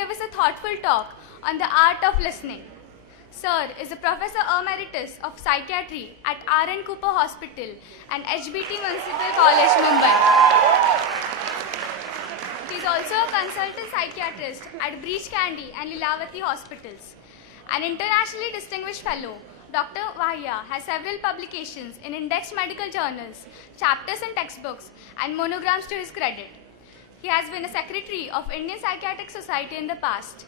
give us a thoughtful talk on the art of listening. Sir is a Professor Emeritus of Psychiatry at R.N. Cooper Hospital and HBT Municipal College, Mumbai. He is also a consultant psychiatrist at Breach Candy and Lilavati Hospitals. An internationally distinguished fellow, Dr. Vahia has several publications in indexed medical journals, chapters in textbooks, and monograms to his credit. He has been a secretary of Indian Psychiatric Society in the past.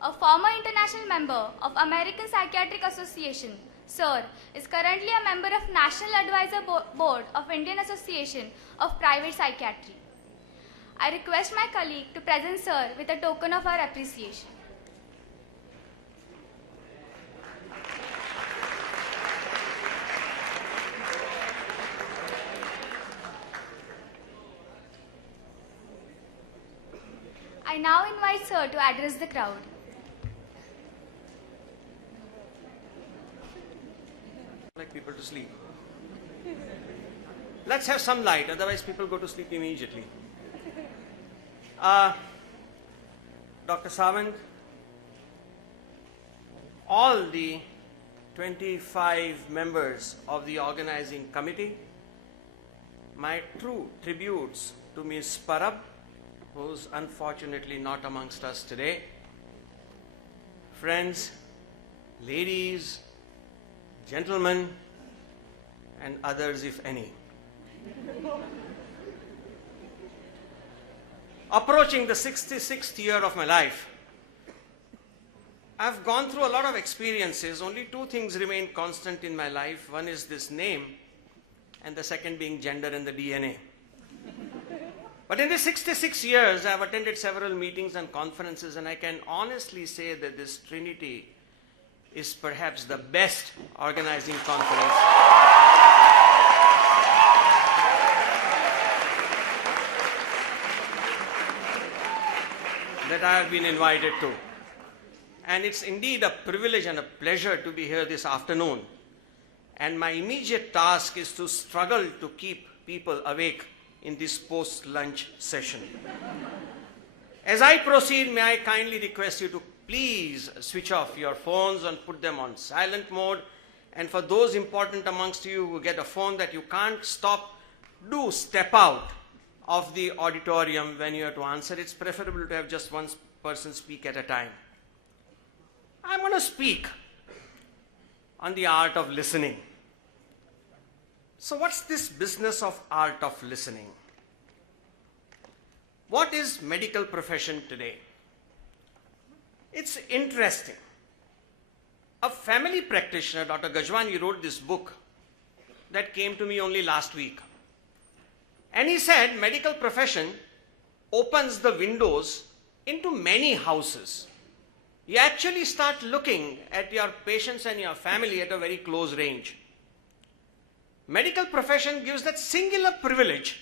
A former international member of American Psychiatric Association, Sir is currently a member of National Advisor Board of Indian Association of Private Psychiatry. I request my colleague to present Sir with a token of our appreciation. I now invite Sir to address the crowd. Like people to sleep. Let's have some light, otherwise people go to sleep immediately. Dr. Sawant, all the 25 members of the organizing committee, my true tributes to Ms. Parab, who's unfortunately not amongst us today, friends, ladies, gentlemen, and others, if any. Approaching the 66th year of my life, I've gone through a lot of experiences. Only two things remain constant in my life. One is this name, and the second being gender and the DNA. But in these 66 years, I've attended several meetings and conferences, and I can honestly say that this Trinity is perhaps the best organizing conference that I have been invited to. And it's indeed a privilege and a pleasure to be here this afternoon. And my immediate task is to struggle to keep people awake in this post-lunch session. As I proceed, may I kindly request you to please switch off your phones and put them on silent mode. And for those important amongst you who get a phone that you can't stop, do step out of the auditorium when you have to answer. It's preferable to have just one person speak at a time. I'm going to speak on the art of listening. So what's this business of art of listening? What is medical profession today? It's interesting. A family practitioner, Dr. Gajwani, wrote this book that came to me only last week. And he said medical profession opens the windows into many houses. You actually start looking at your patients and your family at a very close range. Medical profession gives that singular privilege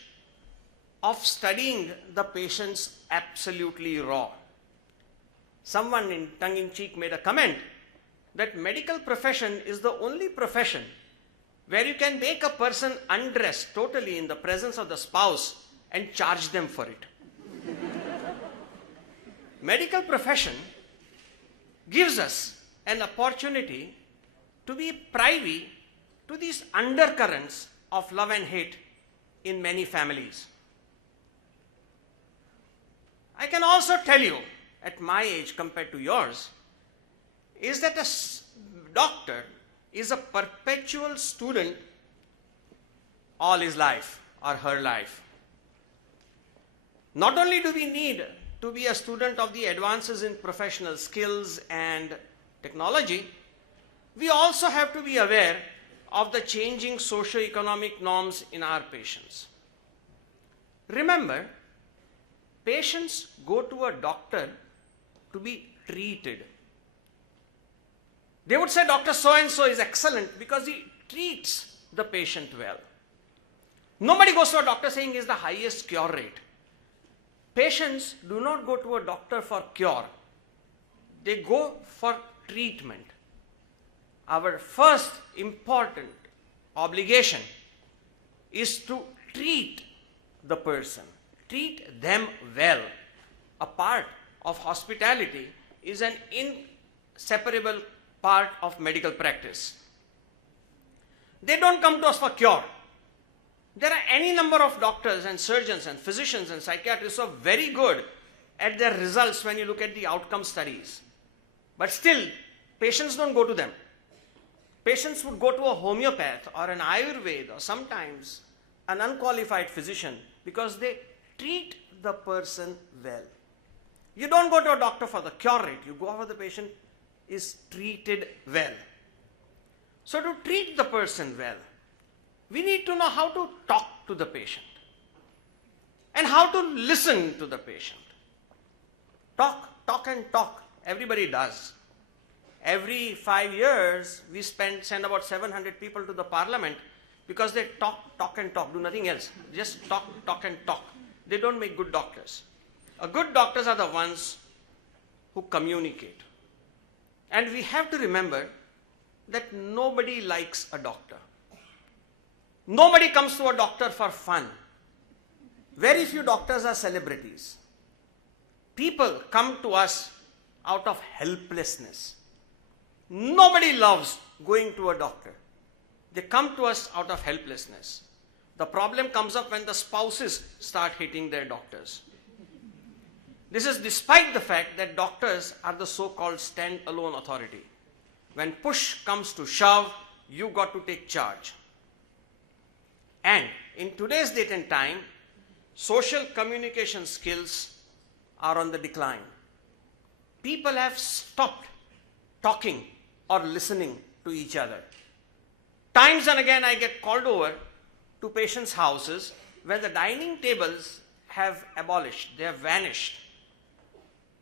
of studying the patients absolutely raw. Someone in tongue-in-cheek made a comment that medical profession is the only profession where you can make a person undress totally in the presence of the spouse and charge them for it. Medical profession gives us an opportunity to be privy to these undercurrents of love and hate in many families. I can also tell you, at my age compared to yours, is that a doctor is a perpetual student all his life or her life. Not only do we need to be a student of the advances in professional skills and technology, we also have to be aware of the changing socio-economic norms in our patients. Remember, patients go to a doctor to be treated. They would say Dr. So-and-so is excellent because he treats the patient well. Nobody goes to a doctor saying he is the highest cure rate. Patients do not go to a doctor for cure. They go for treatment. Our first important obligation is to treat the person, treat them well. A part of hospitality is an inseparable part of medical practice. They don't come to us for cure. There are any number of doctors and surgeons and physicians and psychiatrists who are very good at their results when you look at the outcome studies. But still, patients don't go to them. Patients would go to a homeopath or an Ayurveda or sometimes an unqualified physician because they treat the person well. You don't go to a doctor for the cure rate. You go where the patient is treated well. So to treat the person well, we need to know how to talk to the patient and how to listen to the patient. Talk and talk. Everybody does. Every 5 years, we send about 700 people to the parliament because they talk and talk, do nothing else. Just talk and talk. They don't make good doctors. Good doctors are the ones who communicate. And we have to remember that nobody likes a doctor. Nobody comes to a doctor for fun. Very few doctors are celebrities. People come to us out of helplessness. Nobody loves going to a doctor. They come to us out of helplessness. The problem comes up when the spouses start hating their doctors. This is despite the fact that doctors are the so-called stand-alone authority. When push comes to shove, you got to take charge. And in today's date and time, social communication skills are on the decline. People have stopped talking or listening to each other. Times and again I get called over to patients' houses where the dining tables have abolished, they have vanished.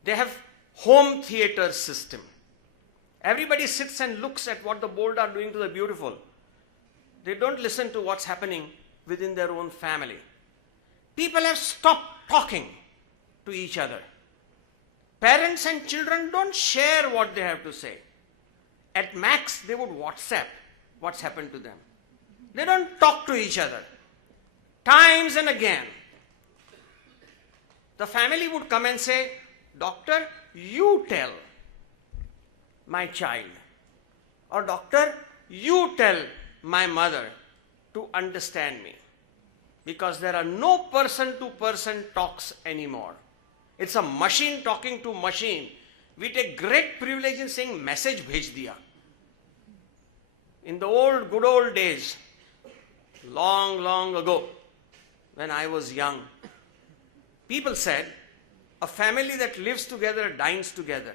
They have home theater system. Everybody sits and looks at what the bold are doing to the beautiful. They don't listen to what's happening within their own family. People have stopped talking to each other. Parents and children don't share what they have to say. At max, they would WhatsApp what's happened to them. They don't talk to each other. Times and again, the family would come and say, "Doctor, you tell my child," or "Doctor, you tell my mother to understand me," because there are no person-to-person talks anymore. It's a machine talking to machine. We take great privilege in saying message bhej diya. In the good old days, long ago, when I was young, people said a family that lives together dines together.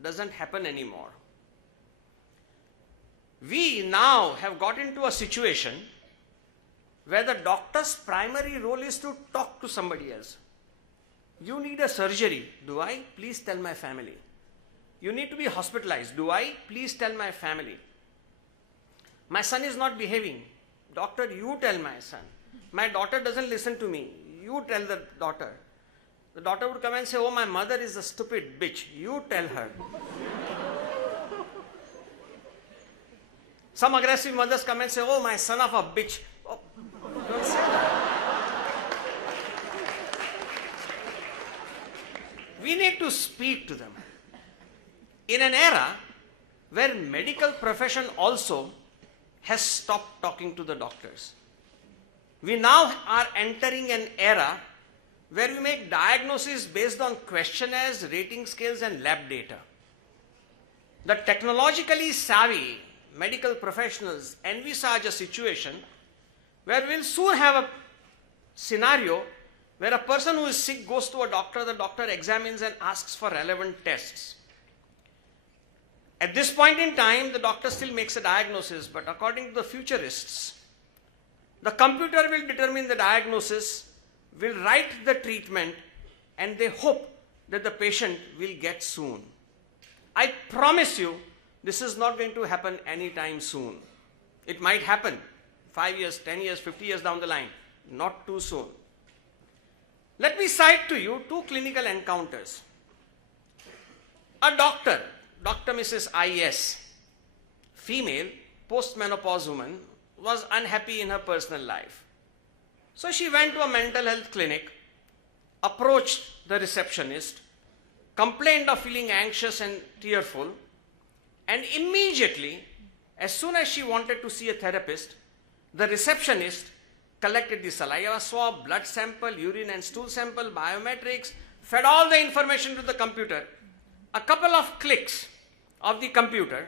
Doesn't happen anymore. We now have got into a situation where the doctor's primary role is to talk to somebody else. You need a surgery. Do I? Please tell my family. You need to be hospitalized. Do I? Please tell my family. My son is not behaving. Doctor, you tell my son. My daughter doesn't listen to me. You tell the daughter. The daughter would come and say, "Oh, my mother is a stupid bitch. You tell her." Some aggressive mothers come and say, "Oh, my son of a bitch." Oh, don't say that. We need to speak to them. In an era where medical profession also has stopped talking to the doctors, we now are entering an era where we make diagnoses based on questionnaires, rating scales, and lab data. The technologically savvy medical professionals envisage a situation where we'll soon have a scenario where a person who is sick goes to a doctor, the doctor examines and asks for relevant tests. At this point in time, the doctor still makes a diagnosis, but according to the futurists, the computer will determine the diagnosis, will write the treatment, and they hope that the patient will get soon. I promise you, this is not going to happen anytime soon. It might happen 5 years, 10 years, 50 years down the line, not too soon. Let me cite to you 2 clinical encounters. A doctor, Dr. Mrs. I.S., female, postmenopause woman, was unhappy in her personal life. So she went to a mental health clinic, approached the receptionist, complained of feeling anxious and tearful, and immediately, as soon as she wanted to see a therapist, the receptionist collected the saliva swab, blood sample, urine and stool sample, biometrics, fed all the information to the computer. A couple of clicks of the computer,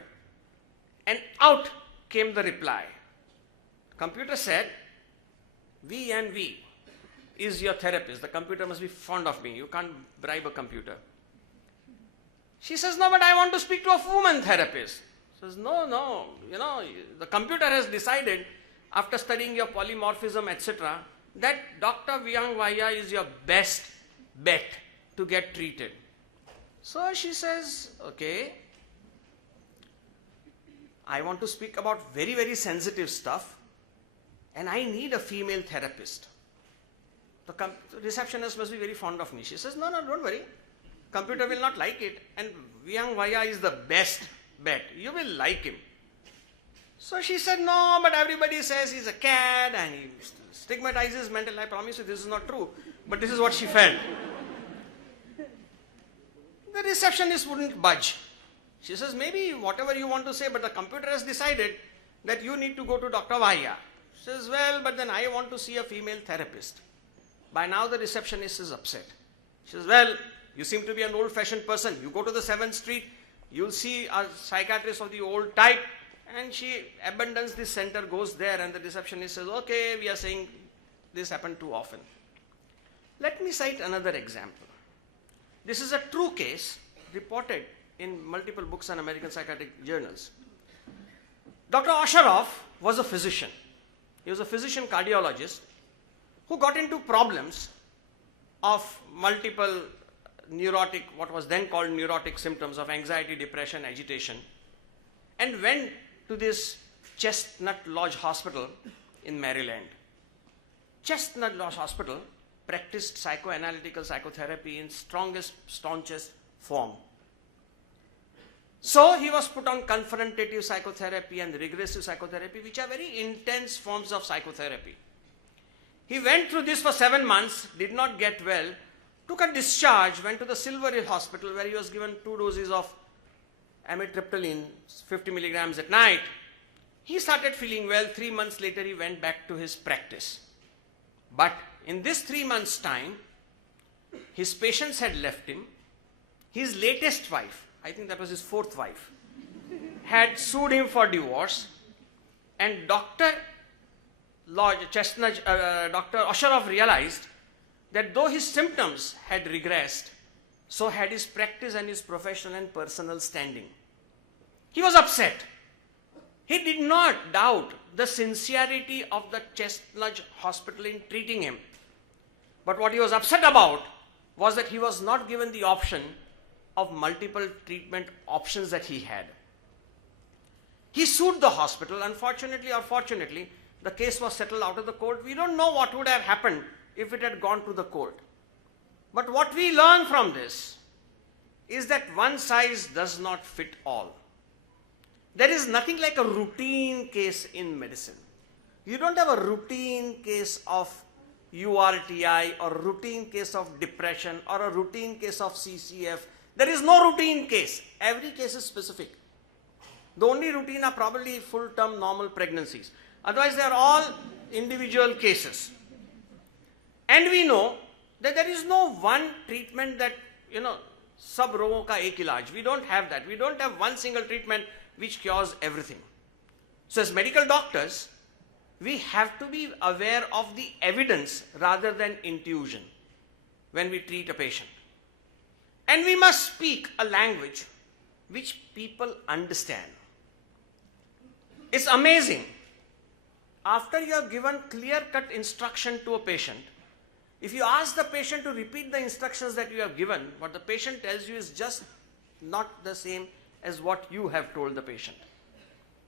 and out came the reply. Computer said, V and V is your therapist. The computer must be fond of me. You can't bribe a computer. She says, no, but I want to speak to a woman therapist. Says, no, the computer has decided, after studying your polymorphism, etc., that Dr. Vihang Vahia is your best bet to get treated. So she says, okay, I want to speak about very, very sensitive stuff, and I need a female therapist. The receptionist must be very fond of me. She says, no, don't worry. Computer will not like it, and Vihang Vahia is the best bet. You will like him. So she said, no, but everybody says he's a cad and he stigmatizes mental. I promise you this is not true, but this is what she felt. The receptionist wouldn't budge. She says, maybe whatever you want to say, but the computer has decided that you need to go to Dr. Vahia. She says, well, but then I want to see a female therapist. By now the receptionist is upset. She says, well, you seem to be an old-fashioned person. You go to the 7th Street, you'll see a psychiatrist of the old type, and she abandons this center, goes there, and the receptionist says, okay, we are saying this happened too often. Let me cite another example. This is a true case reported in multiple books and American psychiatric journals. Dr. Osharoff was a physician. He was a physician cardiologist who got into problems of multiple neurotic, what was then called neurotic symptoms of anxiety, depression, agitation, and went to this Chestnut Lodge Hospital in Maryland. Chestnut Lodge Hospital practiced psychoanalytical psychotherapy in strongest, staunchest form. So he was put on confrontative psychotherapy and regressive psychotherapy, which are very intense forms of psychotherapy. He went through this for 7 months, did not get well, took a discharge, went to the Silver Hill Hospital where he was given 2 doses of amitriptyline, 50 milligrams at night. He started feeling well. 3 months later, he went back to his practice. But in this 3 months' time, his patients had left him. His latest wife, I think that was his 4th wife, had sued him for divorce, and Dr. Osharoff realized that though his symptoms had regressed, so had his practice and his professional and personal standing. He was upset. He did not doubt the sincerity of the Chestnut Hospital in treating him. But what he was upset about was that he was not given the option of multiple treatment options that he had. He sued the hospital. Unfortunately or fortunately, the case was settled out of the court. We don't know what would have happened if it had gone to the court. But what we learn from this is that one size does not fit all. There is nothing like a routine case in medicine. You don't have a routine case of URTI or routine case of depression or a routine case of CCF. There is no routine case. Every case is specific. The only routine are probably full-term normal pregnancies. Otherwise, they are all individual cases. And we know that there is no one treatment that, sab rogon ka ek ilaj. We don't have that. We don't have one single treatment which cures everything. So as medical doctors, we have to be aware of the evidence rather than intuition when we treat a patient. And we must speak a language which people understand. It's amazing. After you have given clear-cut instruction to a patient, if you ask the patient to repeat the instructions that you have given, what the patient tells you is just not the same as what you have told the patient.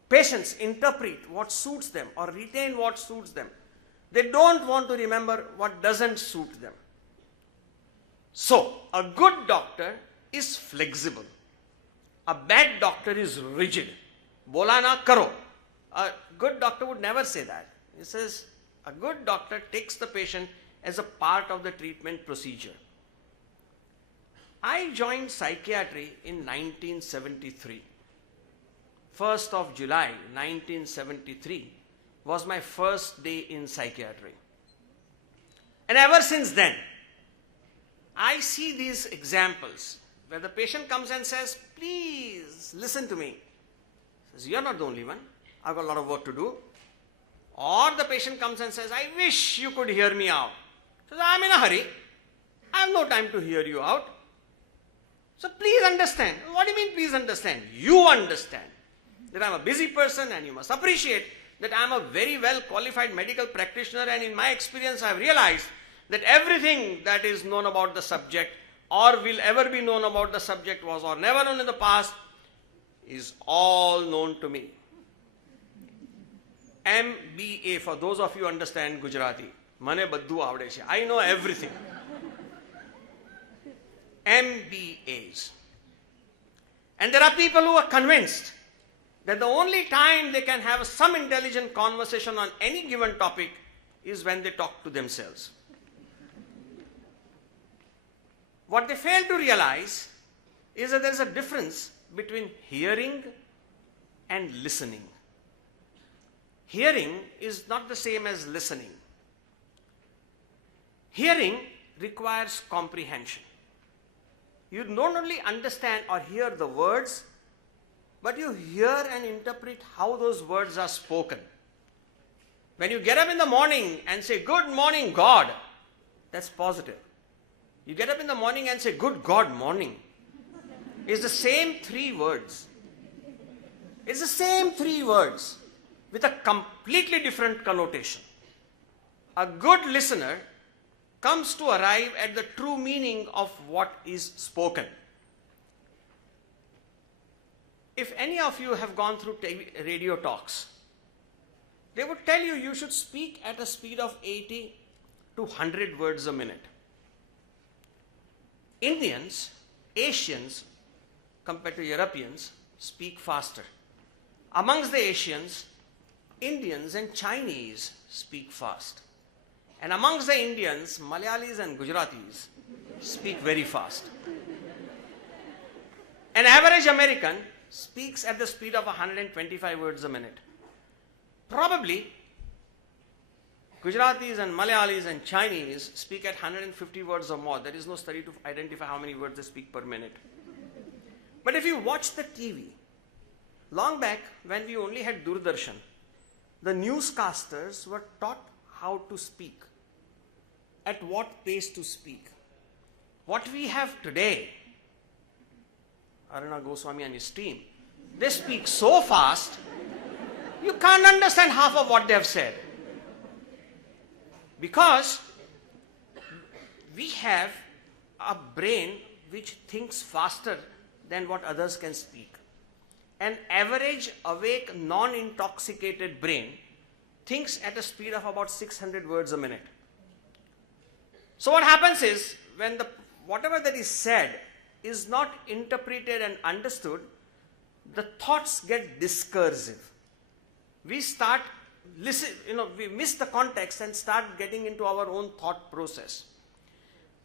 Patients interpret what suits them or retain what suits them. They don't want to remember what doesn't suit them. So, a good doctor is flexible. A bad doctor is rigid. Bola na karo. A good doctor would never say that. He says, a good doctor takes the patient as a part of the treatment procedure. I joined psychiatry in 1973. 1st of July 1973 was my first day in psychiatry. And ever since then, I see these examples where the patient comes and says, please listen to me. Says, you're not the only one. I've got a lot of work to do. Or the patient comes and says, I wish you could hear me out. Says, I'm in a hurry. I have no time to hear you out. So please understand. What do you mean please understand? You understand that I'm a busy person, and you must appreciate that I'm a very well qualified medical practitioner, and in my experience I've realized that everything that is known about the subject or will ever be known about the subject was or never known in the past is all known to me. MBA, for those of you who understand Gujarati, mane baddu avde che. I know everything. MBAs. And there are people who are convinced that the only time they can have some intelligent conversation on any given topic is when they talk to themselves. What they fail to realize is that there is a difference between hearing and listening. Hearing is not the same as listening. Hearing requires comprehension. You don't only understand or hear the words, but you hear and interpret how those words are spoken. When you get up in the morning and say, good morning, God, that's positive. You get up in the morning and say, good God, morning. It's the same three words. It's the same three words with a completely different connotation. A good listener comes to arrive at the true meaning of what is spoken. If any of you have gone through radio talks, they would tell you you should speak at a speed of 80 to 100 words a minute. Indians, Asians, compared to Europeans, speak faster. Amongst the Asians, Indians and Chinese speak fast. And amongst the Indians, Malayalis and Gujaratis speak very fast. An average American speaks at the speed of 125 words a minute. Probably, Gujaratis and Malayalis and Chinese speak at 150 words or more. There is no study to identify how many words they speak per minute. But if you watch the TV, long back when we only had Doordarshan, the newscasters were taught how to speak, at what pace to speak. What we have today, Aruna Goswami and his team, they speak so fast, you can't understand half of what they have said. Because we have a brain which thinks faster than what others can speak. An average awake non-intoxicated brain thinks at a speed of about 600 words a minute. So what happens is, when whatever that is said is not interpreted and understood, the thoughts get discursive. We start we miss the context and start getting into our own thought process.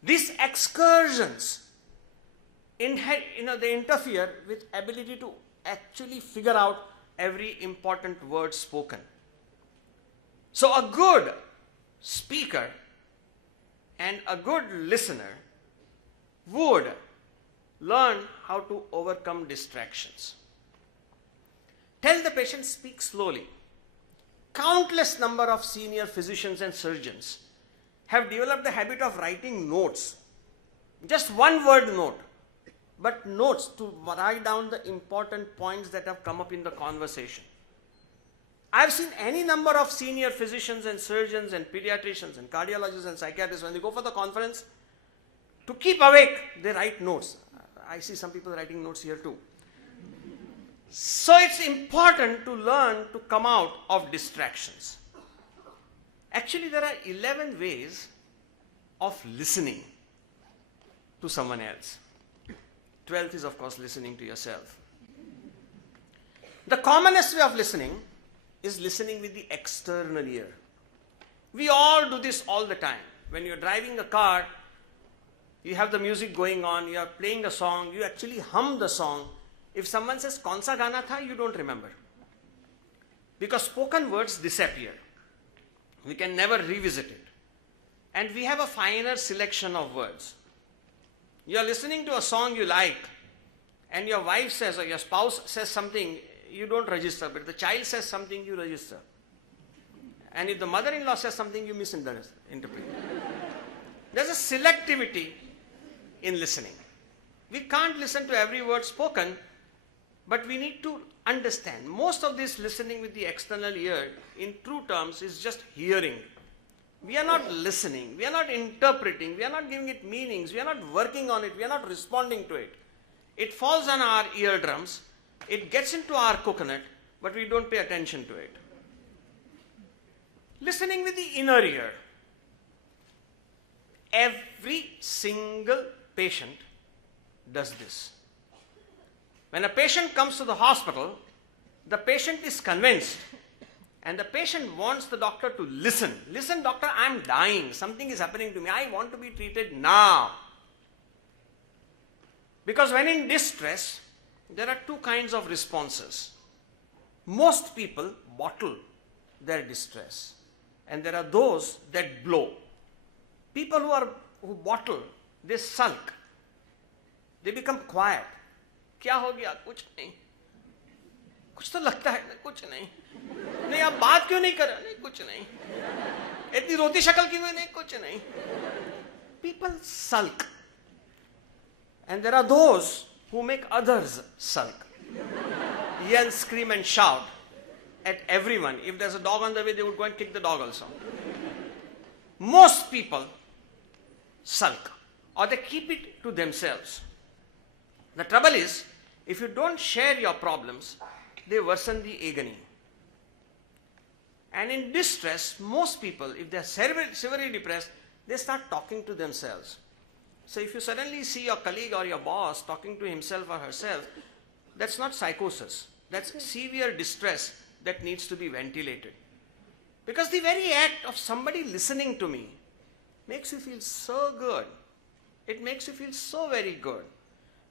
These excursions, they interfere with ability to actually figure out every important word spoken. So a good speaker and a good listener would learn how to overcome distractions. Tell the patient, speak slowly. Countless number of senior physicians and surgeons have developed the habit of writing notes. Just one word note, but notes to write down the important points that have come up in the conversation. I've seen any number of senior physicians and surgeons and pediatricians and cardiologists and psychiatrists, when they go for the conference, to keep awake, they write notes. I see some people writing notes here too. So it's important to learn to come out of distractions. Actually, there are 11 ways of listening to someone else. 12th is, of course, listening to yourself. The commonest way of listening is listening with the external ear. We all do this all the time. When you're driving a car, You have the music going on, you are playing a song, you actually hum the song. If someone says, "Kaun sa gana tha?" you don't remember. Because spoken words disappear. We can never revisit it. And we have a finer selection of words. You are listening to a song you like, and your wife says or your spouse says something, you don't register. But if the child says something, you register. And if the mother-in-law says something, you misinterpret. There's a selectivity in listening. We can't listen to every word spoken, but we need to understand. Most of this listening with the external ear, in true terms, is just hearing. We are not listening, we are not interpreting, we are not giving it meanings, we are not working on it, we are not responding to it. It falls on our eardrums, it gets into our coconut, but we don't pay attention to it. Listening with the inner ear. Every single patient does this. When a patient comes to the hospital, the patient is convinced and the patient wants the doctor to listen. Listen, doctor, I'm dying. Something is happening to me. I want to be treated now. Because when in distress, there are two kinds of responses. Most people bottle their distress, and there are those that blow. People who bottle, they sulk. They become quiet. क्या हो गया? कुछ नहीं. कुछ तो लगता है. कुछ नहीं. नहीं, आप बात क्यों नहीं कर रहे? नहीं, कुछ नहीं. इतनी रोती शक्ल क्यों है? नहीं, कुछ नहीं. People sulk. And there are those who make others sulk. Yell, scream and shout at everyone. If there's a dog on the way, they would go and kick the dog also. Most people sulk, or they keep it to themselves. The trouble is, if you don't share your problems, they worsen the agony. And in distress, most people, if they are severely depressed, they start talking to themselves. So if you suddenly see your colleague or your boss talking to himself or herself, that's not psychosis. That's severe distress that needs to be ventilated. Because the very act of somebody listening to me makes you feel so good. It makes you feel so very good.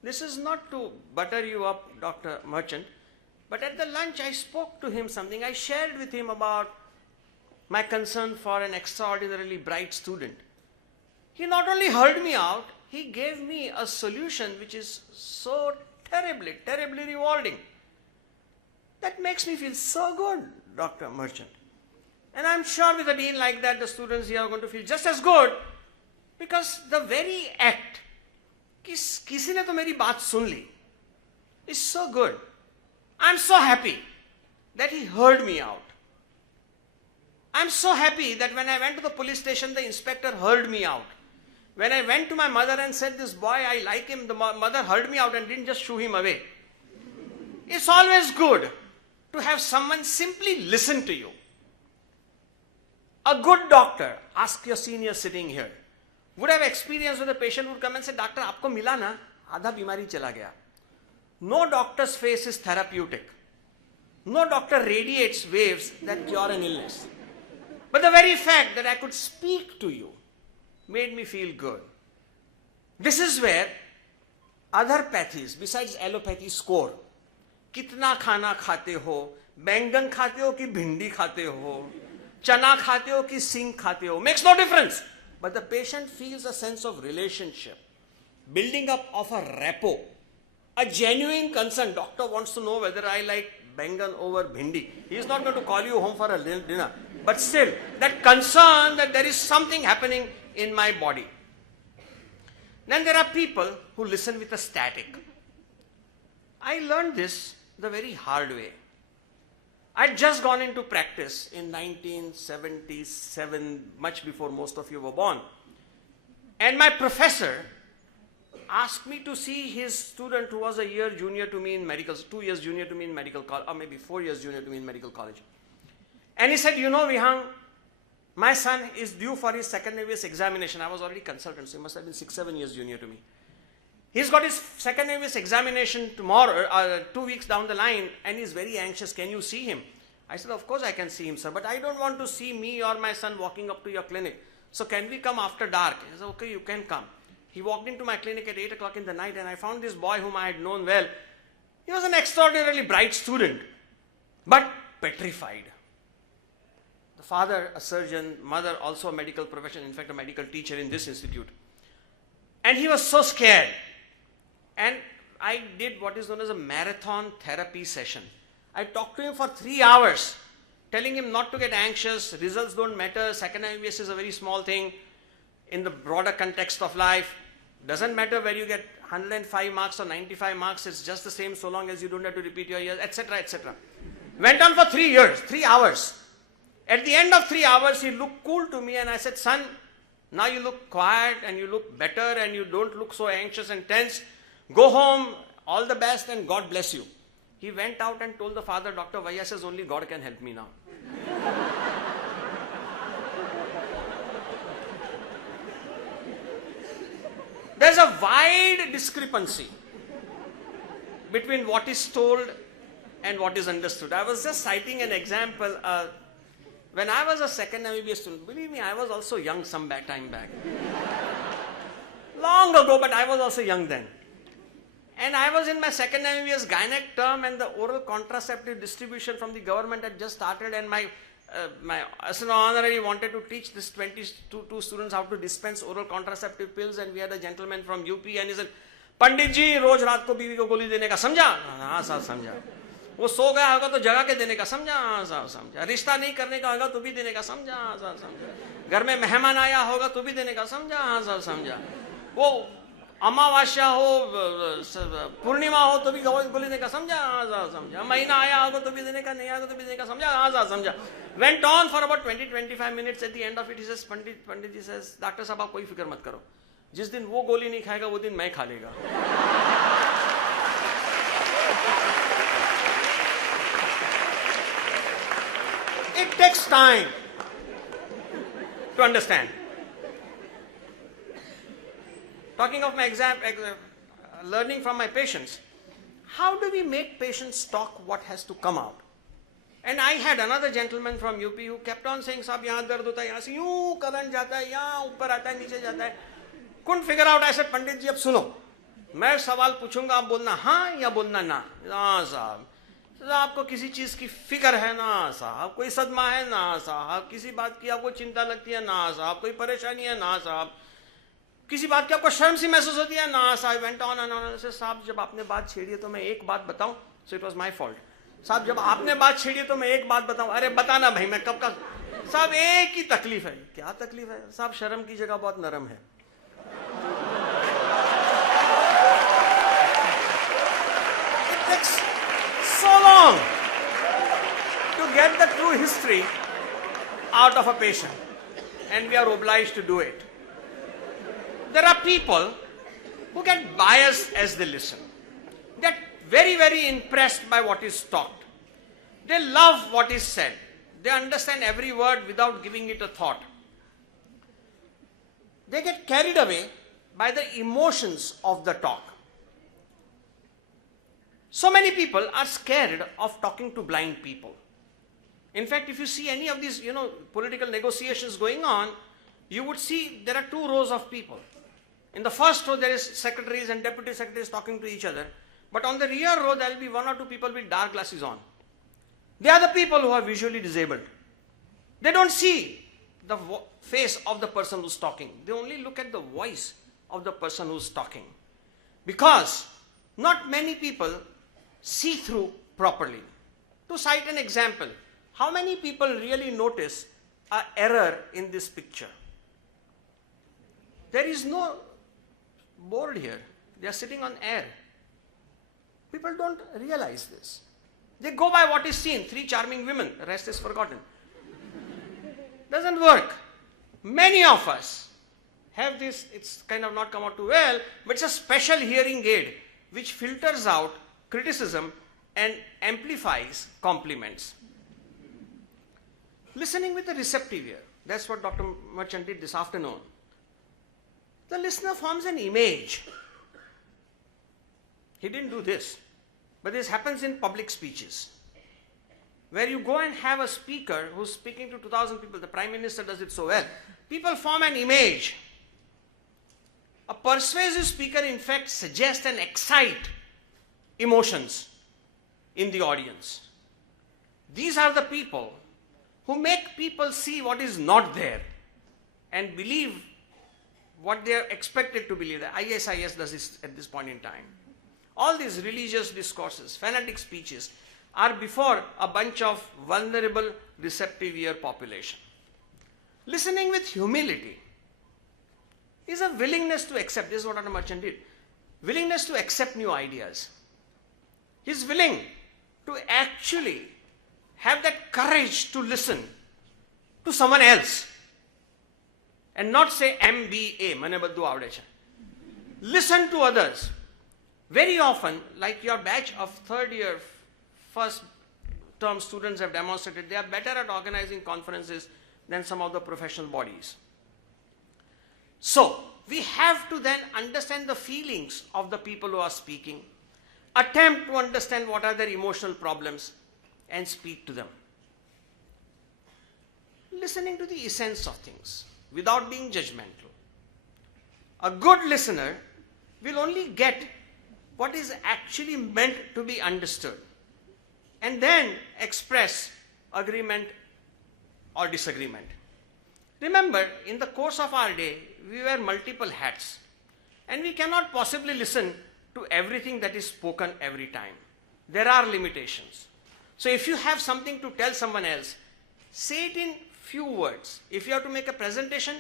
This is not to butter you up, Dr. Merchant, but at the lunch I spoke to him something. I shared with him about my concern for an extraordinarily bright student. He not only heard me out, he gave me a solution which is so terribly, terribly rewarding. That makes me feel so good, Dr. Merchant. And I'm sure with a dean like that, the students here are going to feel just as good, because the very act, किसी ने तो मेरी बात सुन ली, is so good. I'm so happy that he heard me out. I'm so happy that when I went to the police station, the inspector heard me out. When I went to my mother and said, "This boy, I like him," the mother heard me out and didn't just shoo him away. It's always good to have someone simply listen to you. A good doctor, ask your senior sitting here, would have experience with a patient who would come and say, "Doctor, आपको मिला ना, आधा बीमारी चला गया." No doctor's face is therapeutic. No doctor radiates waves that cure an illness. But the very fact that I could speak to you made me feel good. This is where other pathies besides allopathy score. कितना खाना खाते हो, बैंगन खाते हो कि भिंडी खाते हो, चना खाते हो कि सिंग खाते हो, makes no difference. But the patient feels a sense of relationship, building up of a rapport, a genuine concern. Doctor wants to know whether I like bangan over bhindi. He is not going to call you home for a dinner. But still, that concern that there is something happening in my body. Then there are people who listen with a static. I learned this the very hard way. I'd just gone into practice in 1977, much before most of you were born. And my professor asked me to see his student who was a year junior to me in medical, 2 years junior to me in medical college, or maybe 4 years junior to me in medical college. And he said, "You know, Vihang, my son is due for his second MBBS examination." I was already consultant, so he must have been 6-7 years junior to me. He's got his second MBBS examination tomorrow, 2 weeks down the line, and he's very anxious. Can you see him? I said, "Of course I can see him, sir, but I don't want to see me or my son walking up to your clinic. So can we come after dark?" He said, "Okay, you can come." He walked into my clinic at 8 o'clock in the night, and I found this boy whom I had known well. He was an extraordinarily bright student, but petrified. The father, a surgeon, mother, also a medical profession, in fact, a medical teacher in this institute. And he was so scared. And I did what is known as a marathon therapy session. I talked to him for 3 hours, telling him not to get anxious, results don't matter, second MBBS is a very small thing in the broader context of life. Doesn't matter whether you get 105 marks or 95 marks, it's just the same so long as you don't have to repeat your years, etc., etc. Went on for 3 hours. At the end of 3 hours, he looked cool to me and I said, son, now you look quiet and you look better and you don't look so anxious and tense. Go home, all the best and God bless you. He went out and told the father, Dr. Vahia says only God can help me now. There's a wide discrepancy between what is told and what is understood. I was just citing an example. When I was a second MBBS student, believe me, I was also young some time back. Long ago, but I was also young then. And I was in my second MBBS gynec term, and the oral contraceptive distribution from the government had just started, and my assistant honorary wanted to teach this 22 students how to dispense oral contraceptive pills, and we had a gentleman from UP, and he said, पंडित जी रोज रात को बीवी को गोली देने का समझा? हाँ साहब समझा. वो सो गया होगा तो जगा के देने का समझा? हाँ साहब समझा. रिश्ता नहीं करने का होगा तो भी देने का समझा? हाँ साहब समझा. घर में मेहमान आया होगा तो भी देने का समझा? हाँ साहब समझा. वो अमावस्या हो, पूर्णिमा हो तो भी गोली देने का समझा? हाँ साहब समझा. महीना आया होगा तो भी देने का, नहीं आया तो भी देने का समझा? हाँ साहब समझा. Went on for about 20-25 minutes. At the end of it, he says, Pandit ji says, doctor साहब आप कोई फिक्र मत करो. जिस दिन वो गोली नहीं खाएगा वो दिन मैं खा लेगा. It takes time to understand. Talking of my learning from my patients, how do we make patients talk what has to come out? And I had another gentleman from UP who kept on saying, साहब यहाँ दर्द होता है, यहाँ से यूं current जाता है, यहाँ ऊपर आता है, नीचे जाता है. Couldn't figure out. I said, पंडित जी अब सुनो, मैं सवाल पूछूंगा, आप बोलना हाँ या बोलना ना. हाँ साहब, आपको किसी चीज की फिक्र है ना साहब, कोई सदमा है ना साहब, किसी बात की आपको चिंता लगती है ना साहब, कोई परेशानी है ना साहब, किसी बात की आपको शर्म सी महसूस होती है ना साहब. Went on and on. साहब जब आपने बात छेड़ी है तो मैं एक बात बताऊं. So it was my fault. साहब जब आपने बात छेड़ी है तो मैं एक बात बताऊं. अरे बताना भाई, मैं कब का. साहब एक ही तकलीफ है. क्या तकलीफ है? साहब शर्म की जगह बहुत नरम है. It takes so long to get the true history out of a patient, and we are obliged to do it. There are people who get biased as they listen. They are very, very impressed by what is taught. They love what is said. They understand every word without giving it a thought. They get carried away by the emotions of the talk. So many people are scared of talking to blind people. In fact, if you see any of these, political negotiations going on, you would see there are 2 rows of people. In the first row, there is secretaries and deputy secretaries talking to each other. But on the rear row, there will be 1 or 2 people with dark glasses on. They are the people who are visually disabled. They don't see the face of the person who's talking. They only look at the voice of the person who's talking. Because not many people see through properly. To cite an example, how many people really notice an error in this picture? There is no board here. They are sitting on air. People don't realize this. They go by what is seen. 3 charming women, the rest is forgotten. Doesn't work. Many of us have this, it's kind of not come out too well, but it's a special hearing aid which filters out criticism and amplifies compliments. Listening with a receptive ear. That's what Dr. Merchant did this afternoon. The listener forms an image. He didn't do this, but this happens in public speeches, where you go and have a speaker who's speaking to 2,000 people. The Prime Minister does it so well. People form an image. A persuasive speaker, in fact, suggests and excites emotions in the audience. These are the people who make people see what is not there and believe what they are expected to believe. The ISIS does this at this point in time. All these religious discourses, fanatic speeches, are before a bunch of vulnerable, receptive ear population. Listening with humility is a willingness to accept. This is what Dr. Merchant did. Willingness to accept new ideas. He's willing to actually have that courage to listen to someone else and not say MBA, mane baddu avde છે. Listen to others. Very often, like your batch of third year, first term students have demonstrated, they are better at organizing conferences than some of the professional bodies. So, we have to then understand the feelings of the people who are speaking, attempt to understand what are their emotional problems, and speak to them. Listening to the essence of things without being judgmental. A good listener will only get what is actually meant to be understood and then express agreement or disagreement. Remember, in the course of our day, we wear multiple hats and we cannot possibly listen to everything that is spoken every time. There are limitations. So if you have something to tell someone else, say it in few words. If you have to make a representation,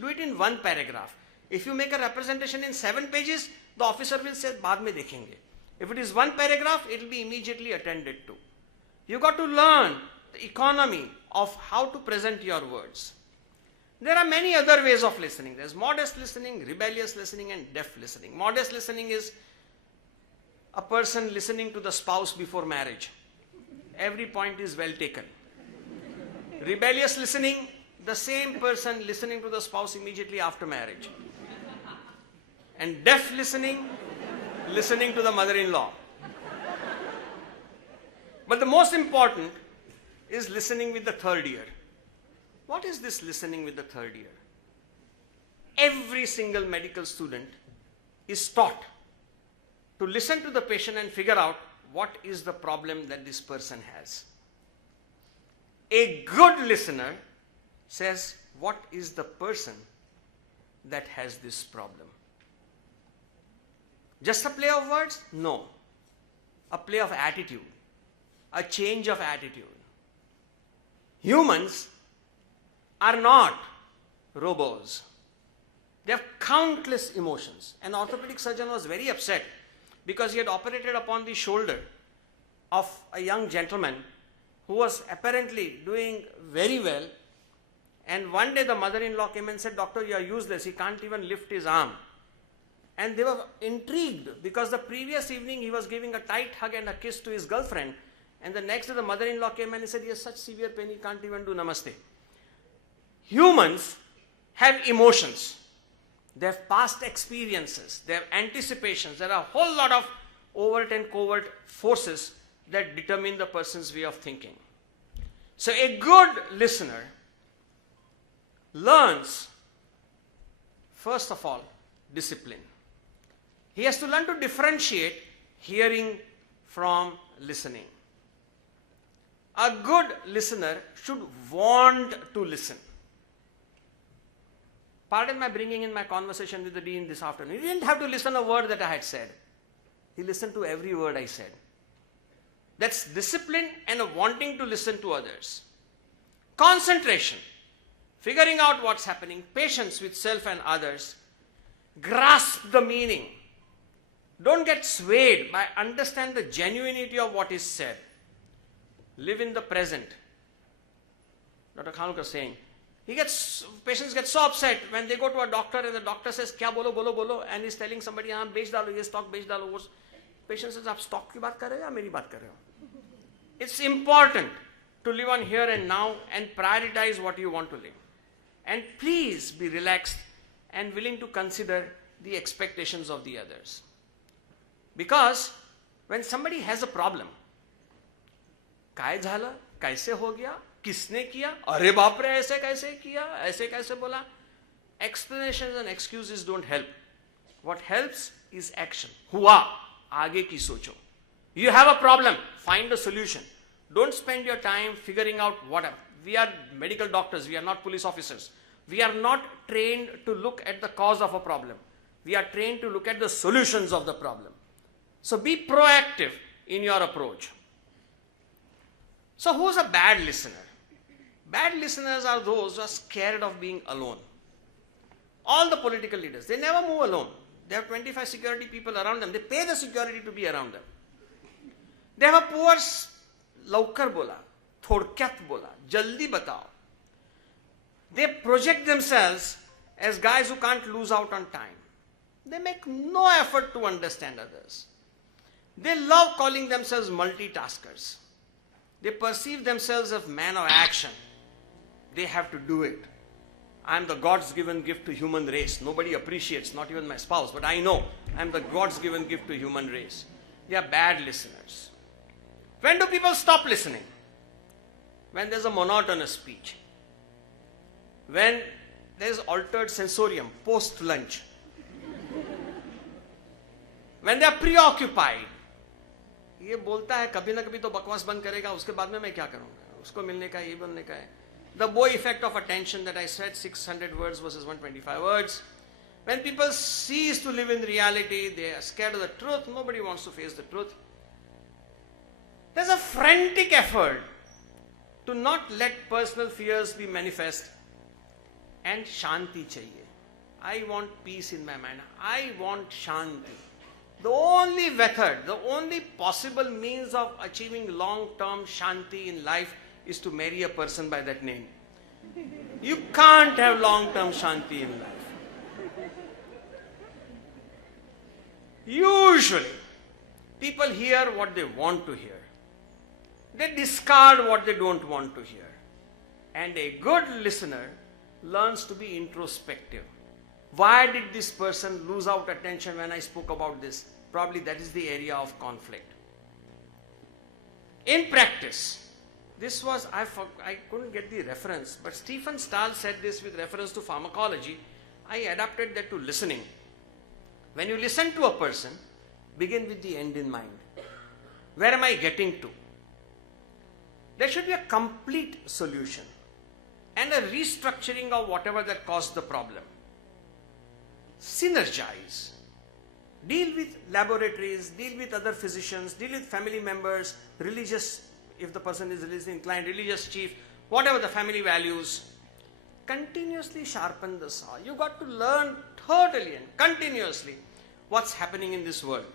do it in one paragraph. If you make a representation in 7 pages, the officer will say, baad mein dekhenge. If it is one paragraph, it will be immediately attended to. You got to learn the economy of how to present your words. There are many other ways of listening. There's modest listening, rebellious listening, and deaf listening. Modest listening is a person listening to the spouse before marriage. Every point is well taken. Rebellious listening, the same person listening to the spouse immediately after marriage. And deaf listening, listening to the mother-in-law. But the most important is listening with the third ear. What is this listening with the third ear? Every single medical student is taught to listen to the patient and figure out what is the problem that this person has. A good listener says, what is the person that has this problem? Just a play of words? No. A play of attitude. A change of attitude. Humans are not robots. They have countless emotions. An orthopedic surgeon was very upset because he had operated upon the shoulder of a young gentleman who was apparently doing very well. And one day the mother-in-law came and said, "Doctor, you are useless. He can't even lift his arm." And they were intrigued because the previous evening he was giving a tight hug and a kiss to his girlfriend. And the next day the mother-in-law came and he said, "He has such severe pain, he can't even do namaste." Humans have emotions. They have past experiences. They have anticipations. There are a whole lot of overt and covert forces that determine the person's way of thinking. So a good listener learns, first of all, discipline. He has to learn to differentiate hearing from listening. A good listener should want to listen. Pardon my bringing in my conversation with the dean this afternoon. He didn't have to listen a word that I had said. He listened to every word I said. That's discipline and a wanting to listen to others. Concentration, figuring out what's happening, patience with self and others, grasp the meaning. Don't get swayed by understand the genuinity of what is said. Live in the present. Dr. Khanukar is saying, patients get so upset when they go to a doctor and the doctor says, "Kya bolo, bolo, bolo," and he's telling somebody, "Haan, bech dalo, ye stock bech dalo." Patient says, "Aap stock ki baat kar rahe ho ya meri baat kar rahe ho?" It's important to live on here and now and prioritize what you want to live. And please be relaxed and willing to consider the expectations of the others. Because when somebody has a problem, काय झालं, कैसे हो गया, किसने किया, अरे बाप रे ऐसे कैसे किया, ऐसे कैसे बोला, explanations and excuses don't help. What helps is action. Hua, aage ki socho. You have a problem, find a solution. Don't spend your time figuring out whatever. We are medical doctors, we are not police officers. We are not trained to look at the cause of a problem. We are trained to look at the solutions of the problem. So be proactive in your approach. So who's a bad listener? Bad listeners are those who are scared of being alone. All the political leaders, they never move alone. They have 25 security people around them. They pay the security to be around them. They have a poor laukar bola, thorkyat bola, jaldi batao. They project themselves as guys who can't lose out on time. They make no effort to understand others. They love calling themselves multitaskers. They perceive themselves as man of action. They have to do it. I am the God's given gift to human race. Nobody appreciates, not even my spouse, but I know I am the God's given gift to human race. They are bad listeners. When do people stop listening? When there's a monotonous speech. When there's altered sensorium, post-lunch. When they are preoccupied. ये बोलता है कभी ना कभी तो बकवास बंद करेगा, उसके बाद में मैं क्या करूंगा, उसको मिलने का, ये बनने का है. The Boy effect of attention that I said, 600 words versus 125 words. When people cease to live in reality, they are scared of the truth. Nobody wants to face the truth. There's a frantic effort to not let personal fears be manifest. And shanti chahiye. I want peace in my mind. I want shanti. The only method, the only possible means of achieving long-term shanti in life is to marry a person by that name. You can't have long-term shanti in life. Usually, people hear what they want to hear. They discard what they don't want to hear. And a good listener learns to be introspective. Why did this person lose out attention when I spoke about this? Probably that is the area of conflict. In practice, this was, I couldn't get the reference, but Stephen Stahl said this with reference to pharmacology. I adapted that to listening. When you listen to a person, begin with the end in mind. Where am I getting to? There should be a complete solution and a restructuring of whatever that caused the problem. Synergize. Deal with laboratories, deal with other physicians, deal with family members, religious, if the person is religiously inclined, religious chief, whatever the family values. Continuously sharpen the saw. You got to learn totally and continuously what's happening in this world.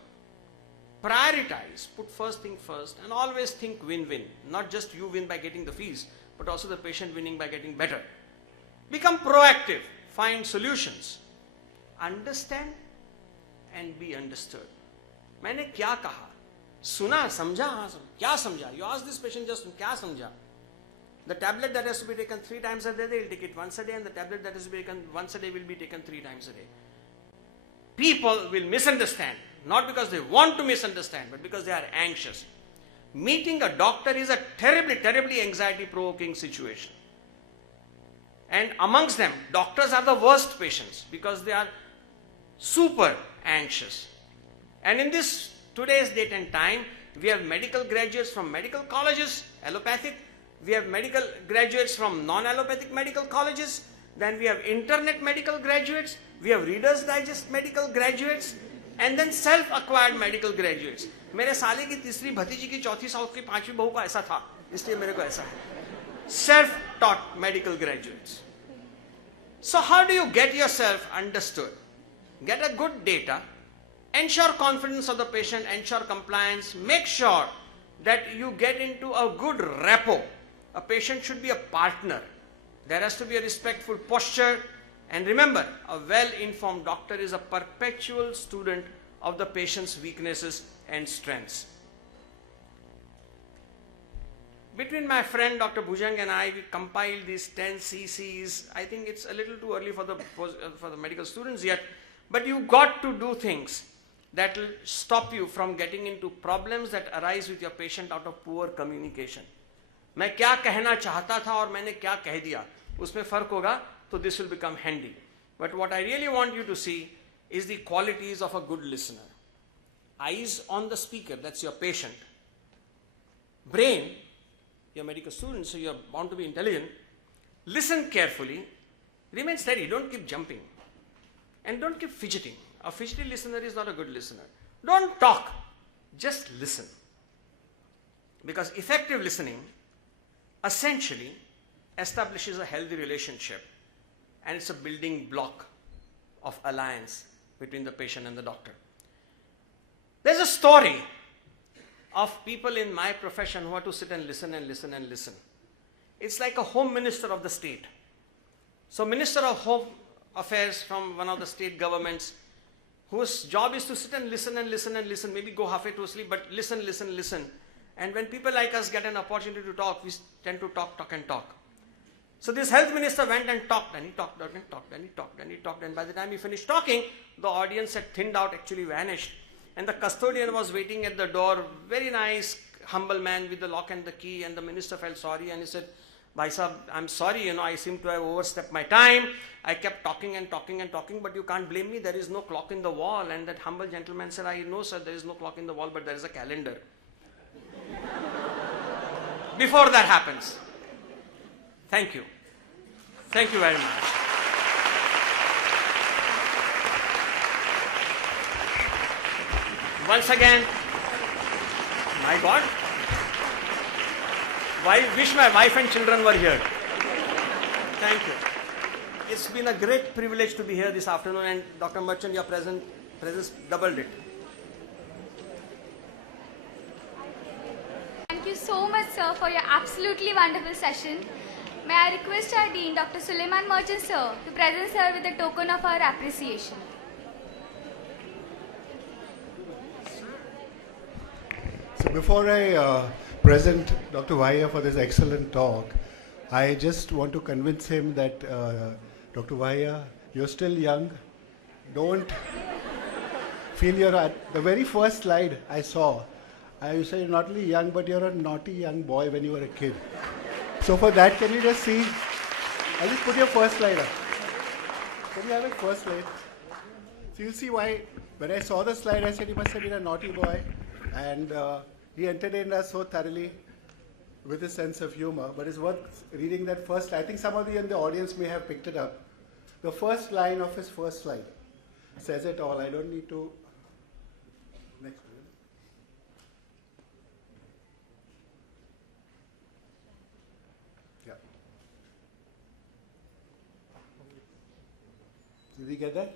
Prioritize, put first thing first, and always think win-win. Not just you win by getting the fees, but also the patient winning by getting better. Become proactive, find solutions. Understand and be understood. मैंने क्या कहा? सुना, समझा, हाँ समझा. क्या समझा? You ask this patient just क्या समझा? The tablet that has to be taken 3 times a day, they will take it once a day, and the tablet that has to be taken once a day will be taken 3 times a day. People will misunderstand, not because they want to misunderstand, but because they are anxious. Meeting a doctor is a terribly, terribly anxiety-provoking situation. And amongst them, doctors are the worst patients because they are super anxious. And in this today's date and time, we have medical graduates from medical colleges, allopathic. We have medical graduates from non-allopathic medical colleges. Then we have internet medical graduates. We have Reader's Digest medical graduates. And then self-acquired medical graduates. मेरे साले की तीसरी भतीजी की चौथी south की पांचवी बहू का ऐसा था, इसलिए मेरे को ऐसा है. Self-taught medical graduates. So how do you get yourself understood? Get a good data, ensure confidence of the patient, ensure compliance, make sure that you get into a good rapport. A patient should be a partner. There has to be a respectful posture. And remember, a well-informed doctor is a perpetual student of the patient's weaknesses and strengths. Between my friend Dr. Vihang and I, we compiled these 10 CCs. I think it's a little too early for the medical students yet, but you got to do things that will stop you from getting into problems that arise with your patient out of poor communication. मैं क्या कहना चाहता था और मैंने क्या कह दिया, उसमें फर्क होगा, तो this will become handy. But what I really want you to see is the qualities of a good listener. Eyes on the speaker, that's your patient. Brain, you're a medical student, so you're bound to be intelligent. Listen carefully, remain steady, don't keep jumping. And don't keep fidgeting. A fidgety listener is not a good listener. Don't talk, just listen. Because effective listening essentially establishes a healthy relationship, and it's a building block of alliance between the patient and the doctor. There's a story of people in my profession who have to sit and listen and listen and listen. It's like a home minister of the state. So Minister of Home Affairs from one of the state governments, whose job is to sit and listen and listen and listen, maybe go halfway to sleep, but listen, listen, listen. And when people like us get an opportunity to talk, we tend to talk, talk and talk. So this health minister went and talked, and he talked, and he talked, and he talked, and he talked, and by the time he finished talking, the audience had thinned out, actually vanished. And the custodian was waiting at the door, very nice, humble man with the lock and the key, and the minister felt sorry, and he said, Bhai Sahab, I'm sorry, I seem to have overstepped my time. I kept talking and talking and talking, but you can't blame me, there is no clock in the wall. And that humble gentleman said, I know, sir, there is no clock in the wall, but there is a calendar. Before that happens. Thank you. Thank you very much. Once again, my God, I wish my wife and children were here. Thank you. It's been a great privilege to be here this afternoon, and Dr. Merchant, your presence doubled it. Thank you so much, sir, for your absolutely wonderful session. May I request our Dean, Dr. Suleiman Merchant, sir, to present sir with a token of our appreciation. So before I present Dr. Vahia for this excellent talk, I just want to convince him that Dr. Vahia, you're still young. Don't feel you're at the very first slide I saw. I said you're not only young, but you're a naughty young boy when you were a kid. So for that, can you just see? I'll just put your first slide up. Can you have it first slide? So you'll see why, when I saw the slide, I said he must have been a naughty boy. And he entertained us so thoroughly with his sense of humor. But it's worth reading that first. I think some of you in the audience may have picked it up. The first line of his first slide says it all. I don't need to. Next one. Yeah. Did you get that?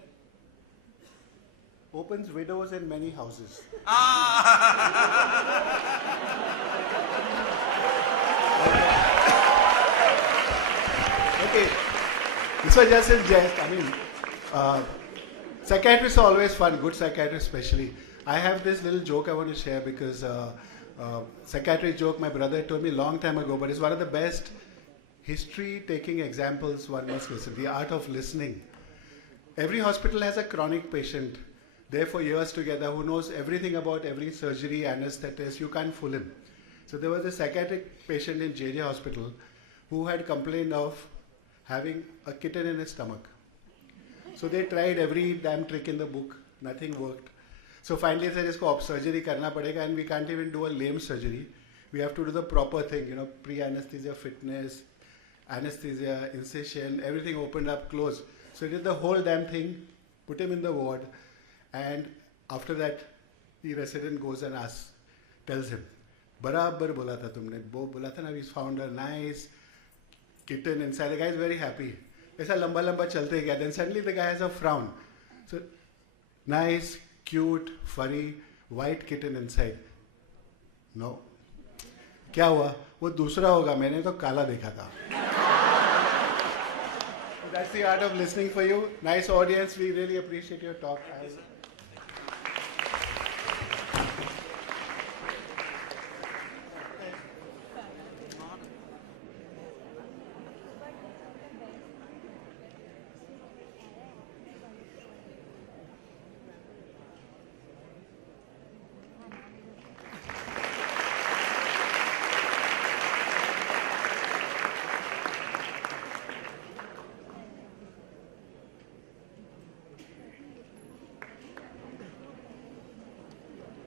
Opens windows in many houses. Okay. This was just his jest. I mean, psychiatrists are always fun, good psychiatrists especially. I have this little joke I want to share because psychiatry joke my brother told me a long time ago, but it's one of the best history-taking examples one must listen. The art of listening. Every hospital has a chronic patient there for years together who knows everything about every surgery, anesthetist. You can't fool him. So there was a psychiatric patient in JJ Hospital who had complained of having a kitten in his stomach. So they tried every damn trick in the book. Nothing worked. So finally they said, isko surgery karna padega, and we can't even do a lame surgery. We have to do the proper thing, pre-anesthesia, fitness, anesthesia, incision, everything opened up, closed. So he did the whole damn thing, put him in the ward, and after that, the resident goes and tells him, "Barabar bola tha tumne, bola tha na, we found a nice kitten inside." The guy is very happy. Aisa lamba lamba chalte gaya. Then suddenly the guy has a frown. So, nice, cute, furry, white kitten inside. No. क्या हुआ? वो दूसरा होगा. मैंने तो काला देखा था. That's the art of listening for you. Nice audience. We really appreciate your talk.